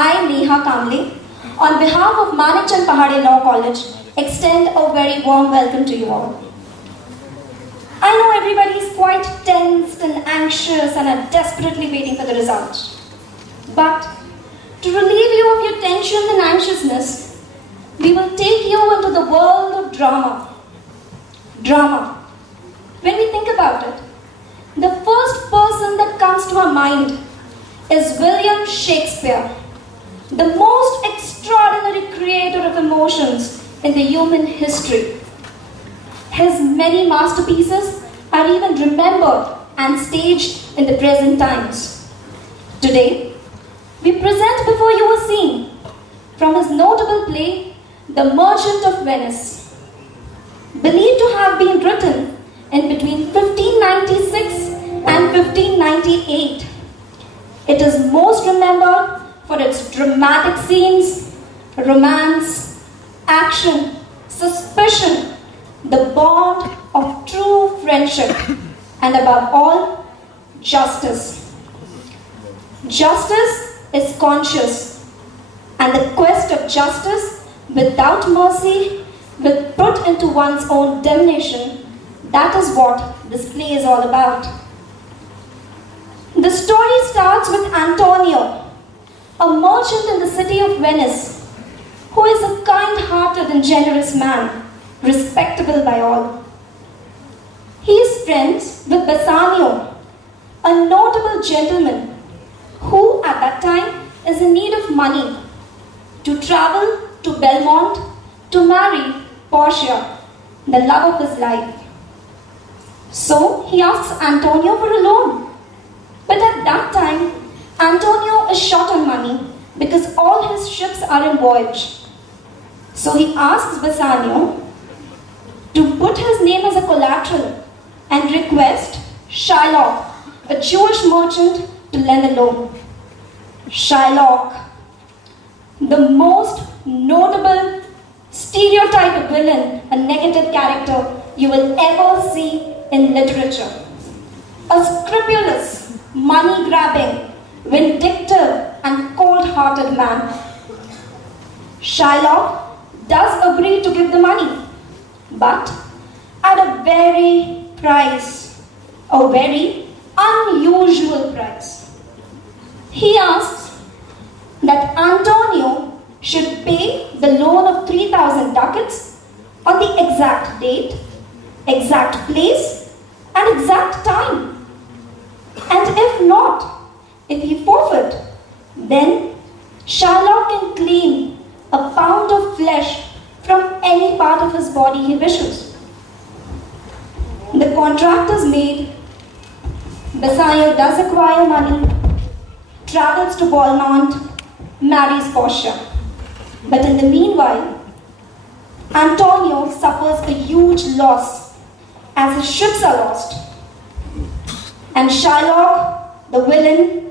I, Neha Kamble, on behalf of Manikchand Pahade Law College, extend a very warm welcome to you all. I know everybody is quite tensed and anxious and are desperately waiting for the result. But to relieve you of your tension and anxiousness, we will take you into the world of drama. Drama. When we think about it, the first person that comes to our mind is William Shakespeare, the most extraordinary creator of emotions in the human history. His many masterpieces are even remembered and staged in the present times. Today, we present before you a scene from his notable play, The Merchant of Venice. Believed to have been written in between 1596 and 1598. It is most remembered for its dramatic scenes, romance, action, suspicion, the bond of true friendship, and above all, justice. Justice is conscious, and the quest of justice without mercy will put into one's own damnation. That is what this play is all about. The story starts with Antonio, a merchant in the city of Venice, who is a kind-hearted and generous man, respectable by all. He is friends with Bassanio, a notable gentleman who at that time is in need of money to travel to Belmont to marry Portia, the love of his life. So he asks Antonio for a loan. But at that time, Antonio is short on money because all his ships are in voyage. So he asks Bassanio to put his name as a collateral and request Shylock, a Jewish merchant, to lend a loan. Shylock, the most notable stereotype villain, a negative character you will ever see in literature. A scrupulous, money-grabbing, vindictive and cold-hearted man. Shylock does agree to give the money, but at a very unusual price. He asks that Antonio should pay the loan of 3,000 ducats on the exact date, exact place, and exact time. And if not, if he forfeit, then Shylock can claim a pound of flesh from any part of his body he wishes. The contract is made. Bassanio does acquire money, travels to Belmont, marries Portia. But in the meanwhile, Antonio suffers a huge loss as his ships are lost. And Shylock, the villain,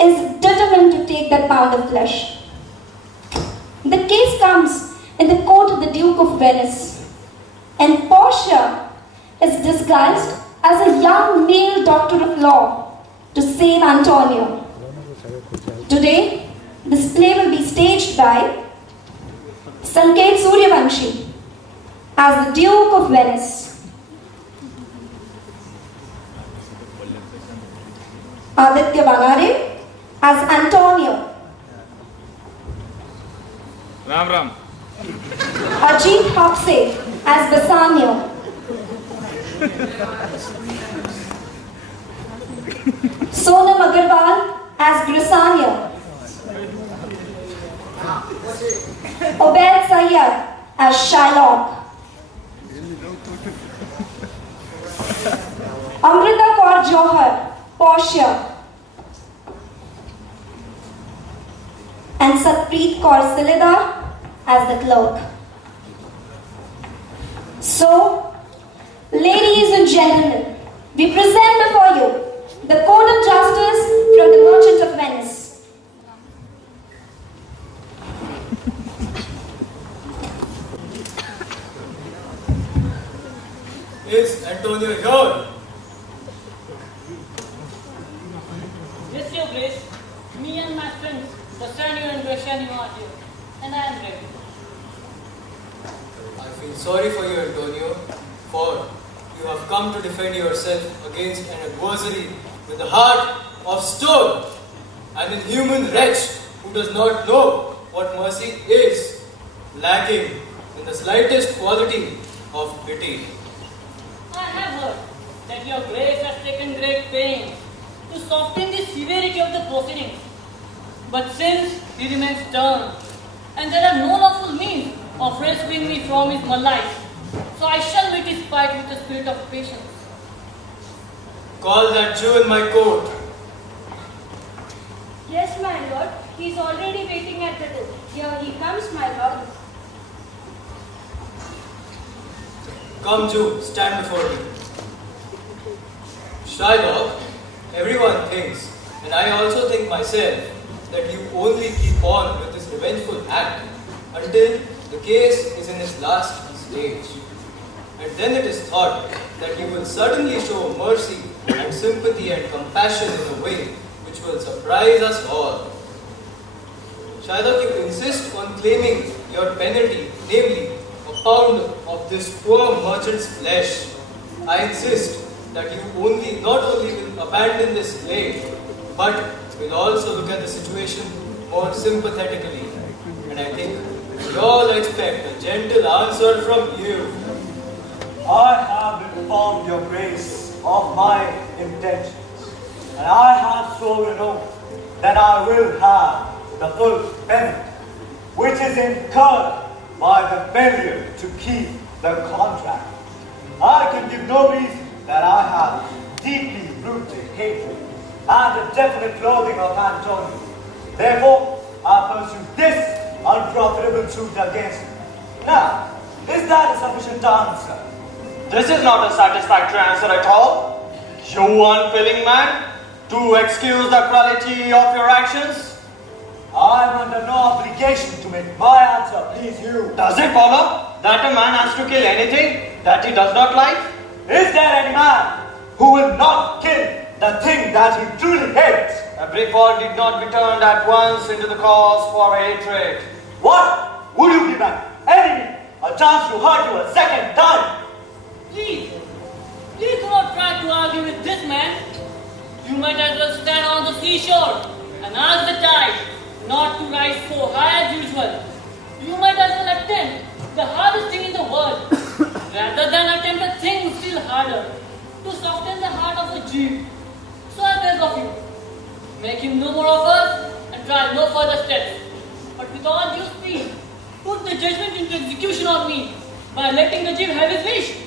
is determined to take that pound of flesh. The case comes in the court of the Duke of Venice, and Portia is disguised as a young male doctor of law to save Antonio. Today, this play will be staged by Sanket Suryavanshi as the Duke of Venice, Aditya Banare as Antonio, Ram Ram, Ajit Hapse as Bassanio, Sonam Agarwal as Grisanio, Obed Sayyad as Shylock, Amrita Kaur Johar, Portia, and Satpreet Kaur Silidar as the clerk. So, ladies and gentlemen, we present before you the Code of Justice from the Merchant of Venice. Is Antonio here? Yes, Your Grace. Me and my friends, the occasion you are here, and I am ready. I feel sorry for you, Antonio, for you have come to defend yourself against an adversary with a heart of stone and an human wretch who does not know what mercy is, lacking in the slightest quality of pity. I have heard that your grace has taken great pains to soften the severity of the proceedings. But since he remains stern, and there are no lawful means of rescuing me from his malice, so I shall meet his spite with a spirit of patience. Call that Jew in my court. Yes, my lord. He is already waiting at the door. Here he comes, my lord. Come, Jew, stand before me. Shylock, everyone thinks, and I also think myself, that you only keep on with this revengeful act until the case is in its last stage. And then it is thought that you will certainly show mercy and sympathy and compassion in a way which will surprise us all. Shylock, you insist on claiming your penalty, namely a pound of this poor merchant's flesh. I insist that you not only will abandon this slave, but will also look at the situation more sympathetically. And I think we all expect a gentle answer from you. I have informed your grace of my intentions, and I have sworn an oath that I will have the full payment, which is incurred by the failure to keep the contract. I can give no reason that I have deeply rooted hatred and a definite loathing of Antonio. Therefore, I pursue this unprofitable suit against him. Now, is that a sufficient answer? This is not a satisfactory answer at all. You unfeeling man, to excuse the cruelty of your actions. I am under no obligation to make my answer please you. Does it follow that a man has to kill anything that he does not like? Is there any man who will not kill the thing that he truly hates? Every fault did not be turned at once into the cause for hatred. What? Would you give an enemy a chance to hurt you a second time? Please do not try to argue with this man. You might as well stand on the seashore and ask the tide not to rise so high as usual. You might as well attempt the hardest thing in the world, rather than attempt a thing still harder, to soften the heart of a Jew. So I beg of you, make him no more of us and try no further steps. But with all due speed, put the judgment into execution on me by letting the Jew have his wish.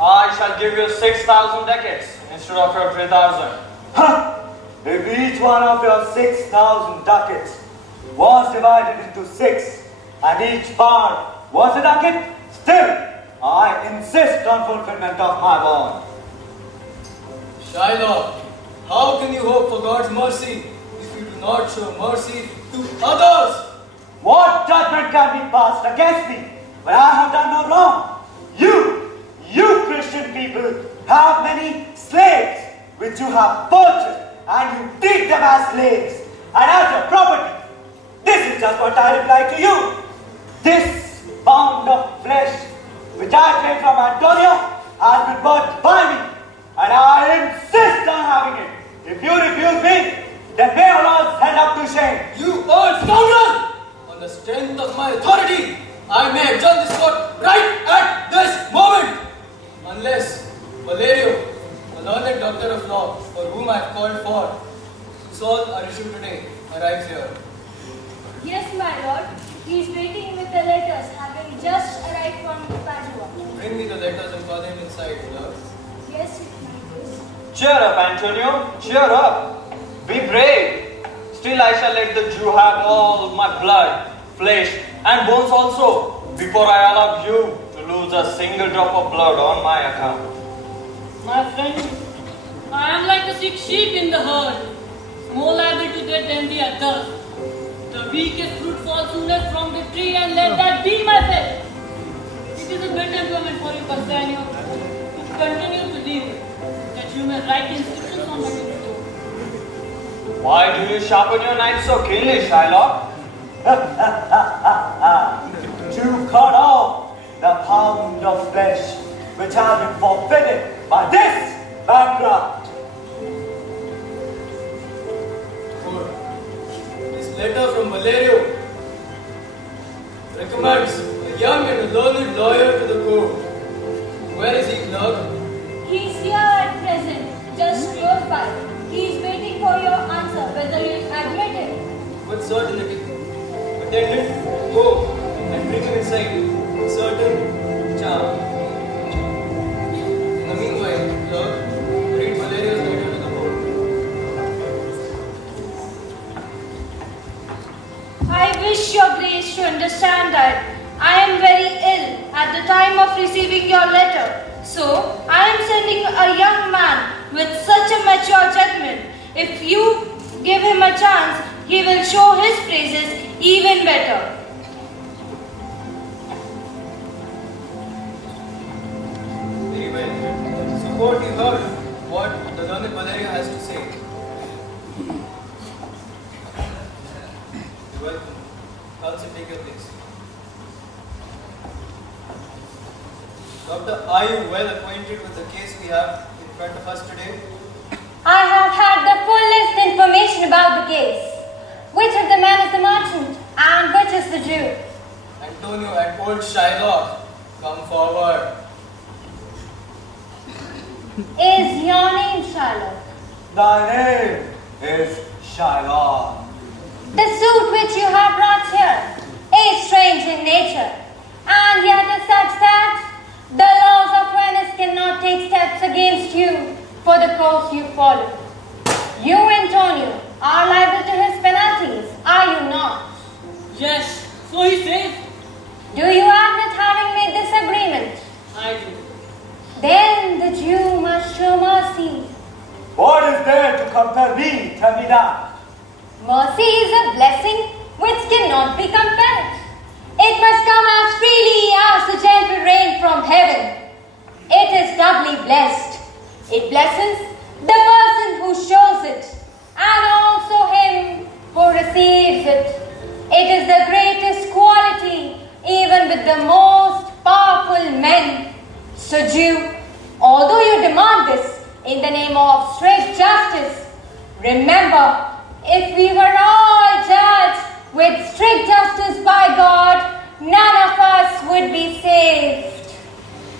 I shall give you 6,000 ducats instead of your 3,000. Huh! If each one of your 6,000 ducats was divided into 6 and each pound was a ducat, still I insist on fulfillment of my bond. Shylock, how can you hope for God's mercy if you do not show mercy to others? What judgment can be passed against me when I have done no wrong? You Christian people have many slaves which you have purchased and you treat them as slaves and as your property. This is just what I reply to you. This pound of flesh which I paid from Antonio has been bought by me and I insist on having it. If you refuse me, then may Allah send up to shame. You old scoundrel! On the strength of my authority, I may adjourn this court right at this moment. Unless Valerio, a learned doctor of law for whom I have called for to solve our issue today, arrives here. Yes, my lord. He is waiting with the letters, having just arrived from Padua. Bring me the letters and call him inside, love. Yes, it is. Cheer up, Antonio. Cheer up. Be brave. Still I shall let the Jew have all my blood, flesh and bones also, before I allow you to lose a single drop of blood on my account. My friend, I am like a sick sheep in the herd, more liable to death than the others. The weakest fruit falls soonest from the tree, and let that be my fate. It is a better employment for you, Castanio, to continue to live, that you may write inscriptions on my window. Why do you sharpen your knife so keenly, Shylock? to cut off the pound of flesh which has been forfeited by this bankrupt. This letter from Valerio recommends a young and a learned lawyer to the court. Where is he, clerk? He's here at present, just close by. He's waiting for your answer, whether you'll admit it. With certainty. Attendant, go and bring him inside. With certain charm. In the meanwhile, clerk, read Valerio's letter to the court. I wish your grace to understand that I am very ill at the time of receiving your letter. So, I am sending a young man with such a mature judgment. If you give him a chance, he will show his praises even better. Very well. So, court, you heard what the learned Valerio has to say. You're welcome. Counsel, take your place. Doctor, are you well acquainted with the case we have in front of us today? I have had the fullest information about the case. Which of the men is the merchant and which is the Jew? Antonio and old Shylock, come forward. Is your name Shylock? Thy name is Shylock. The suit which you have brought here is strange in nature, and yet is such that the laws of Venice cannot take steps against you for the course you follow. You, Antonio, are liable to his penalties, are you not? Yes, so he says. Do you admit having made this agreement? I do. Then the Jew must show mercy. What is there to compel me? Tell me that. Mercy is a blessing which cannot be compelled. It must come as freely as the gentle rain from heaven. It is doubly blessed. It blesses the person who shows it, and also him who receives it. It is the greatest quality even with the most powerful men. So Jew, although you demand this in the name of strict justice, remember, if we were all judged with strict justice by God, none of us would be saved.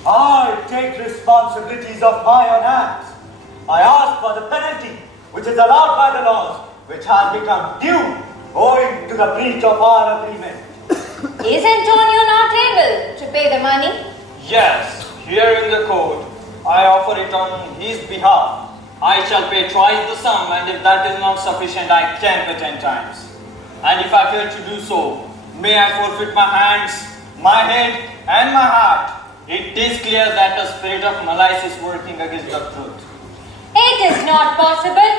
I take responsibilities of my own hands. I ask for the penalty which is allowed by the laws, which has become due owing to the breach of our agreement. Is Antonio not able to pay the money? Yes, here in the court, I offer it on his behalf. I shall pay twice the sum, and if that is not sufficient, I can pay 10 times. And if I fail to do so, may I forfeit my hands, my head, and my heart. It is clear that the spirit of malice is working against the truth. It is not possible.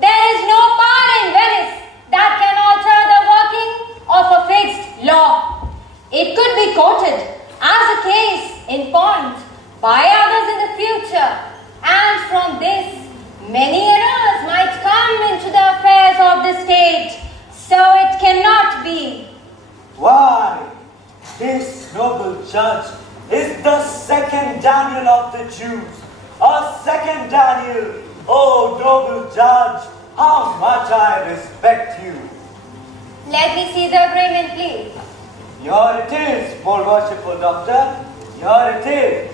There is no power in Venice that can alter the working of a fixed law. It could be quoted as a case in point by others in the future, and from this, many errors might come into the affairs of the state, so it cannot be. Why, this noble judge is the second Daniel of the Jews. A second Daniel. Oh, noble judge, how much I respect you. Let me see the agreement, please. Here it is, more worshipful doctor. Here it is.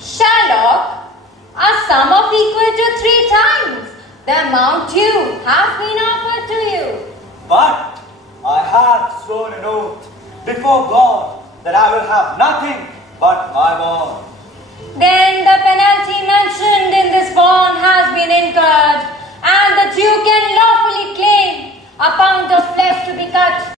Shylock, a sum of equal to 3 times the amount due has been offered to you. But I have sworn an oath before God that I will have nothing but my bond. Then the penalty mentioned in this bond has been incurred, and the Jew can lawfully claim a pound of flesh to be cut